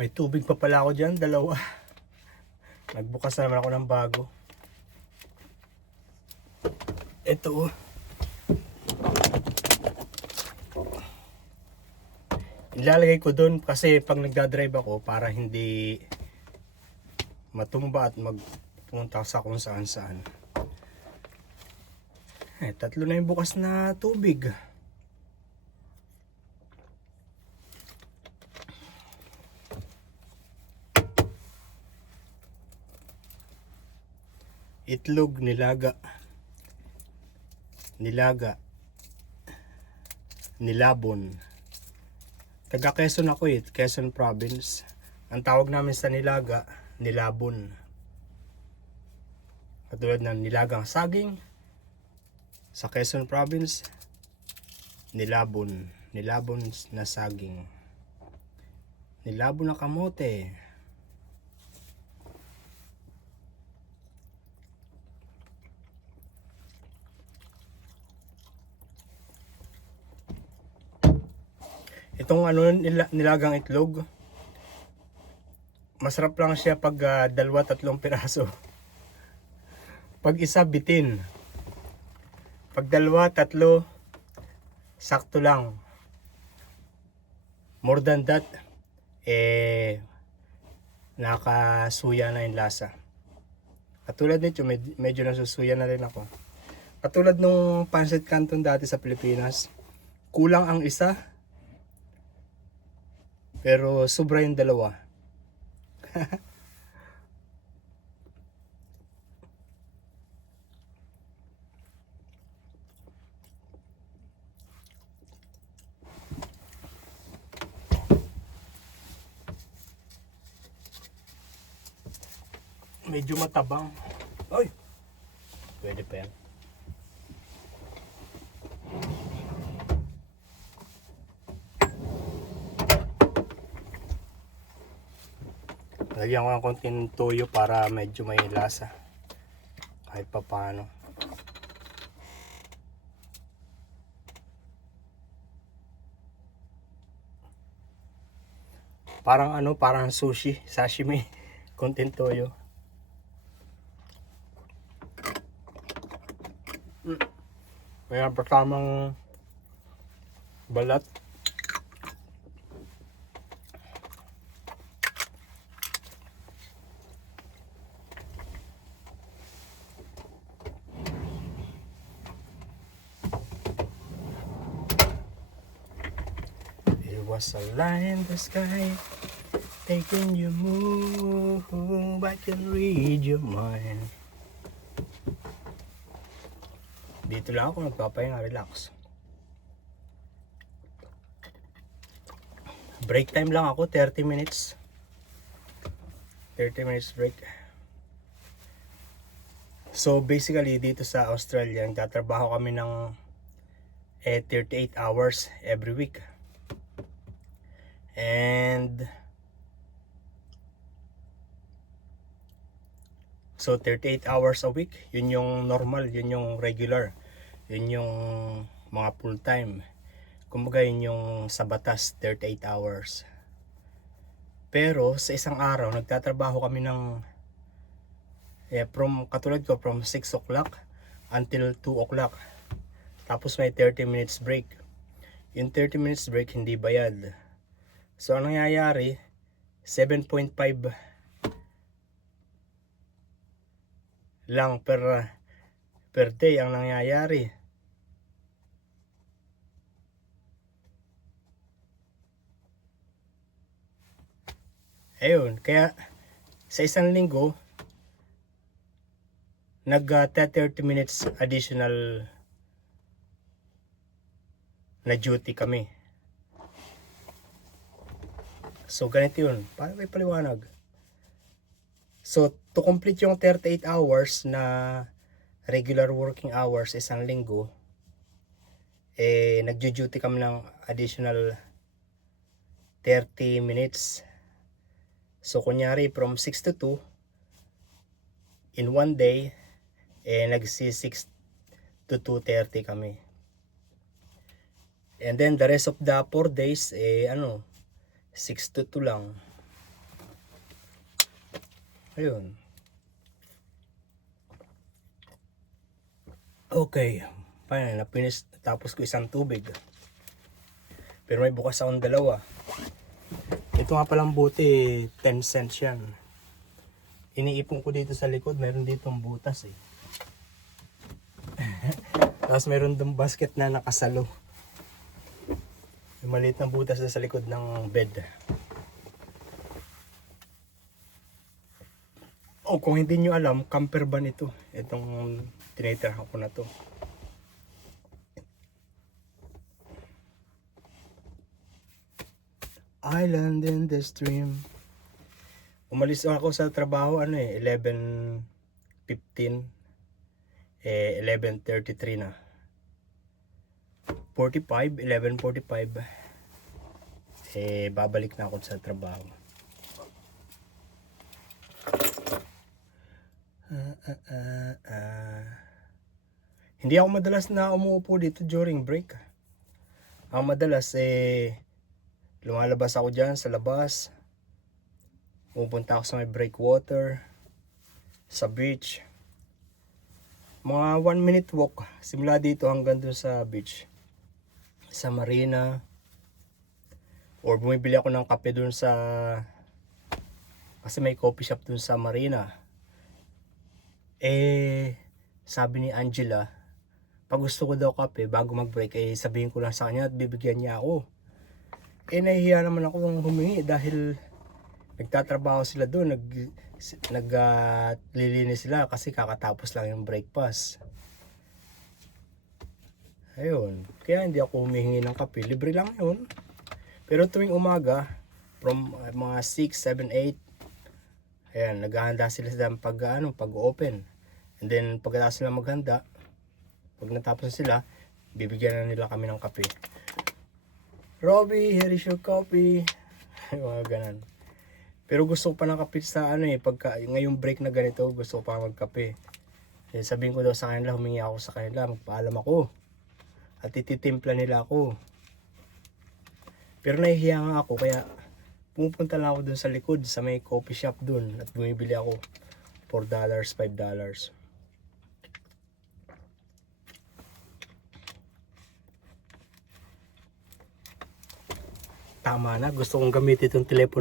May tubig pa pala ako dyan, dalawa. Nagbukas na naman ako ng bago. Ito oh. Ilalagay ko doon kasi pag nagdadrive ako para hindi matumba at magpunta sa kung saan saan. Tatlo na yung bukas na tubig. Itlog, nilaga, nilabon. Taga Quezon ako Quezon Province. Ang tawag namin sa nilaga, nilabon. Katulad ng nilagang saging, sa Quezon Province, nilabon na saging. Nilabon na kamote. Itong nilagang itlog, masarap lang siya pag 2-3 piraso. Pag isa bitin. Pag 2-3, sakto lang. More than that, nakasuya na yung lasa. Katulad nito, medyo nasusuya na rin ako. Katulad nung pancit canton dati sa Pilipinas, kulang ang isa, pero sobra yung dalawa. Medyo matabang. Ay! Pwede pa yan. Lagyan ko ng konting toyo para medyo may lasa. Kahit pa paano. Parang sushi, sashimi. Konting toyo. May tamang balat. It was a line in the sky, taking you move, I can read your mind. Dito lang ako nagpapahinga, relax. Break time lang ako, 30 minutes. 30 minutes break. So basically dito sa Australia, nagtatrabaho kami ng 38 hours every week. And so 38 hours a week, yun yung normal, yun yung regular. Yun yung mga full time. Kumbaga yun yung sa batas, 38 hours. Pero sa isang araw, nagtatrabaho kami ng katulad ko, from 6 o'clock until 2 o'clock. Tapos may 30 minutes break. Yung 30 minutes break, hindi bayad. So ang nangyayari, 7.5 lang per day ang nangyayari. Ayun, kaya sa isang linggo, nag 30 minutes additional na duty kami. So ganito yun, paano may paliwanag? So to complete yung 38 hours na regular working hours isang linggo, nagjo-duty kami ng additional 30 minutes. So kunyari from 6 to 2 in one day, nagsi 6 to 2:30 kami. And then the rest of the 4 days, 6 to 2 lang. Ayun. Okay. Fine, napinis. Tapos ko isang tubig. Pero may bukas akong dalawa. Ito nga palang buti, 10 cents yan. Iniipon ko dito sa likod, meron ditong butas eh. Tapos meron dong basket na nakasalo. May maliit na butas na sa likod ng bed. Oh, kung hindi nyo alam, camper van ito. Itong tinitirahan ko na to. Island in the stream. Umalis ako sa trabaho 11:15. 11:33 na. 11:45. Babalik na ako sa trabaho. Hindi ako madalas na umuupo dito during break. Ang madalas lumalabas ako dyan sa labas. Pupunta ako sa may breakwater, sa beach. Mga 1-minute walk simula dito hanggang dun sa beach, sa marina. Or bumibili ako ng kape dun sa, kasi may coffee shop dun sa marina. Sabi ni Angela, pag gusto ko daw kape bago mag-break, sabihin ko lang sa kanya at bibigyan niya ako. Nahihiya naman ako ng humingi dahil nagtatrabaho sila doon, naglilinis sila kasi kakatapos lang yung breakfast. Ayun, kaya hindi ako humihingi ng kape, libre lang yun. Pero tuwing umaga, from mga 6, 7, 8, ayan, naghahanda sila sa pag-open. And then pagkatapos sila maghanda, pag natapos na sila, bibigyan na nila kami ng kape. Robbie, here is your coffee. Mga ganan. Pero gusto ko pa ng kape sa pagka ngayong break na ganito, gusto ko pa magkape. Sabihin ko daw sa kanila, humingi ako sa kanila, magpaalam ako. At ititimpla nila ako. Pero nahihiya nga ako, kaya pumupunta lang ako dun sa likod, sa may coffee shop dun, at bumibili ako $4, $5. Tama na, gusto kong gamitin itong telepono